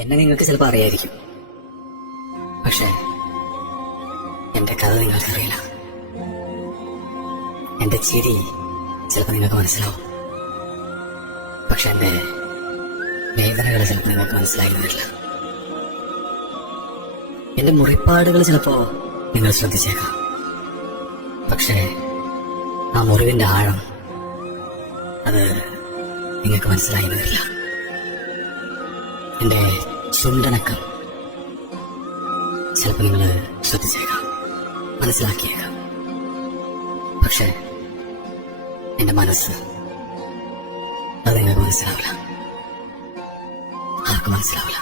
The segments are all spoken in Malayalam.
എന്നെ നിങ്ങൾക്ക് ചിലപ്പോൾ അറിയായിരിക്കും, പക്ഷേ എന്റെ കഥ നിങ്ങൾക്കറിയില്ല. എന്റെ ചിരി ചിലപ്പോൾ നിങ്ങൾക്ക് മനസ്സിലാവും, പക്ഷെ എന്റെ വേദനകൾ ചിലപ്പോൾ നിങ്ങൾക്ക് മനസ്സിലായി വരില്ല. എന്റെ മുറിപ്പാടുകൾ ചിലപ്പോ നിങ്ങൾ ശ്രദ്ധിച്ചേക്കാം, പക്ഷേ ആ മുറിവിന്റെ ആഴം അത് നിങ്ങൾക്ക് മനസ്സിലായി വരില്ല. എന്റെ ചുണ്ടനക്കം ചിലപ്പോൾ നിങ്ങൾ ശ്രദ്ധിച്ചേക്കാം, മനസ്സിലാക്കിയേക്കാം, പക്ഷെ എന്റെ മനസ്സ് അത് നിങ്ങൾക്ക് മനസ്സിലാവില്ല, ആർക്കും മനസ്സിലാവില്ല.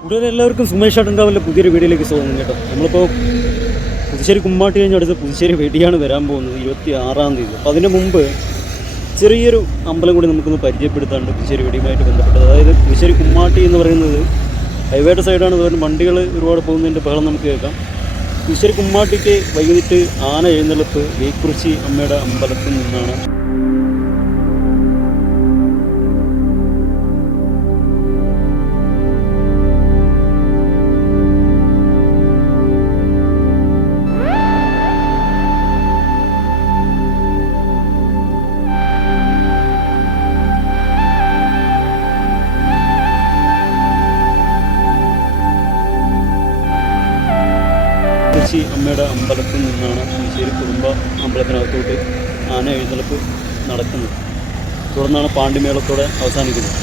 കൂടുതൽ എല്ലാവർക്കും സുമേഷ് ആട്ടൻകാവിലെ പുതിയൊരു വീഡിയോയിലേക്ക് സ്വാഗതം കേട്ടോ. നമ്മളിപ്പോൾ പുതുശ്ശേരി കുമ്മാട്ടി കഴിഞ്ഞ് അടുത്ത് പുതുശ്ശേരി വെടിയാണ് വരാൻ പോകുന്നത് 26-ാം തീയതി. അപ്പോൾ അതിന് മുമ്പ് ചെറിയൊരു അമ്പലം കൂടി നമുക്കൊന്ന് പരിചയപ്പെടുത്താണ്ട് പുതുശ്ശേരി വെടിയുമായിട്ട് ബന്ധപ്പെട്ടത്. അതായത് പുതുശ്ശേരി കുമ്മാട്ടി എന്ന് പറയുന്നത് ഹൈവേയുടെ സൈഡാണ്, അതുകൊണ്ട് വണ്ടികൾ ഒരുപാട് പോകുന്നതിൻ്റെ ബഹളം നമുക്ക് കേൾക്കാം. പുതുശ്ശേരി കുമ്മാട്ടിക്ക് വൈകിട്ട് ആന എഴുന്നള്ളിപ്പ് വേക്കുറിച്ചി അമ്മയുടെ അമ്പലത്തിൽ നിന്നാണ്. അമ്മയുടെ അമ്പലത്തിൽ നിന്നാണ് പുതുശ്ശേരി കുടുംബ അമ്പലത്തിനകത്തോട്ട് ആന എഴുന്നള്ളിപ്പ് നടക്കുന്നത്. തുടർന്നാണ് പാണ്ടിമേളത്തോടെ അവസാനിക്കുന്നത്.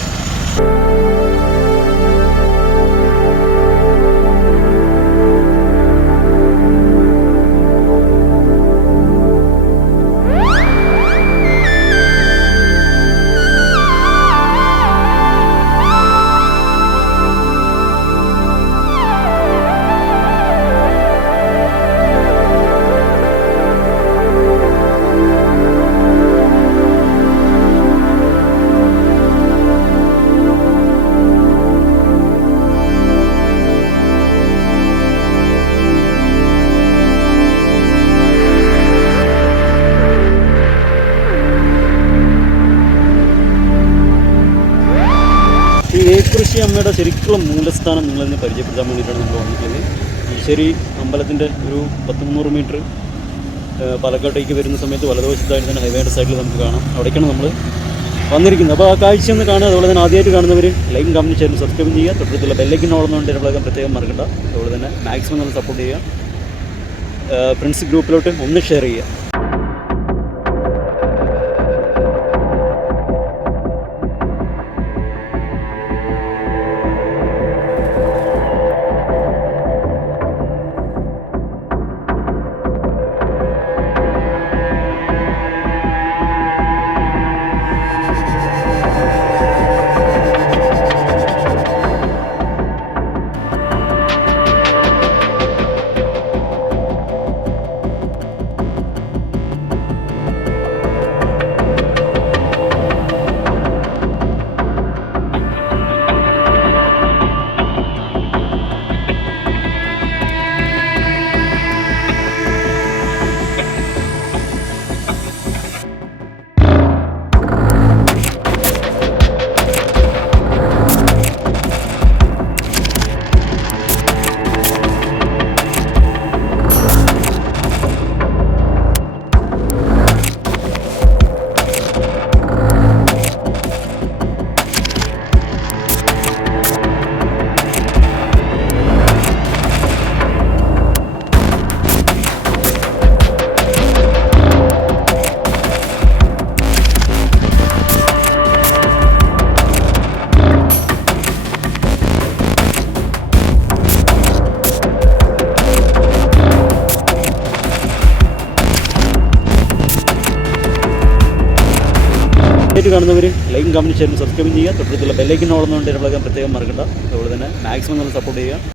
വേക്കുറിച്ചി അമ്മയുടെ ശരിക്കുള്ള മൂലസ്ഥാനം നിങ്ങളെന്ന് പരിചയപ്പെടുത്താൻ വേണ്ടിയിട്ടാണ് നമ്മൾ വന്നിട്ടുള്ളത്. പുതുശ്ശേരി അമ്പലത്തിൻ്റെ ഒരു 10-300 മീറ്റർ പാലക്കാട്ടേക്ക് വരുന്ന സമയത്ത് വലതുവശത്തായിട്ട് തന്നെ ഹൈവേയുടെ സൈഡിൽ നമുക്ക് കാണാം. അവിടേക്കാണ് നമ്മൾ വന്നിരിക്കുന്നത്. അപ്പോൾ ആ കാഴ്ച ഒന്ന് കാണുക. അതുപോലെ തന്നെ ആദ്യമായിട്ട് കാണുന്നവർ ലൈക്കും കമൻറ്റ് ചെയ്യാനും സബ്സ്ക്രൈബ് ചെയ്യുക. തൊട്ടടുത്തുള്ള ബെല്ലൈക്കൻ ഓടുന്നതുകൊണ്ട് ഇതിനോടകം പ്രത്യേകം മറക്കണ്ട. അതുപോലെ തന്നെ മാക്സിമം നമ്മൾ സപ്പോർട്ട് ചെയ്യുക. ഫ്രണ്ട്സ് ഗ്രൂപ്പിലോട്ട് ഒന്ന് ഷെയർ ചെയ്യുക. കാണുന്നവർ ലൈക്കും കമൻറ്റ് ചെയ്യാനും സബ്സ്ക്രൈബ് ചെയ്യുക. തൊട്ടടുത്തുള്ള ബെല്ലൈക്കൻ ഓടുന്നതുകൊണ്ട് ഇതിനോടകം പ്രത്യേകം മറക്കണ്ട. അതുപോലെ തന്നെ മാക്സിമം നമ്മൾ സപ്പോർട്ട് ചെയ്യുക.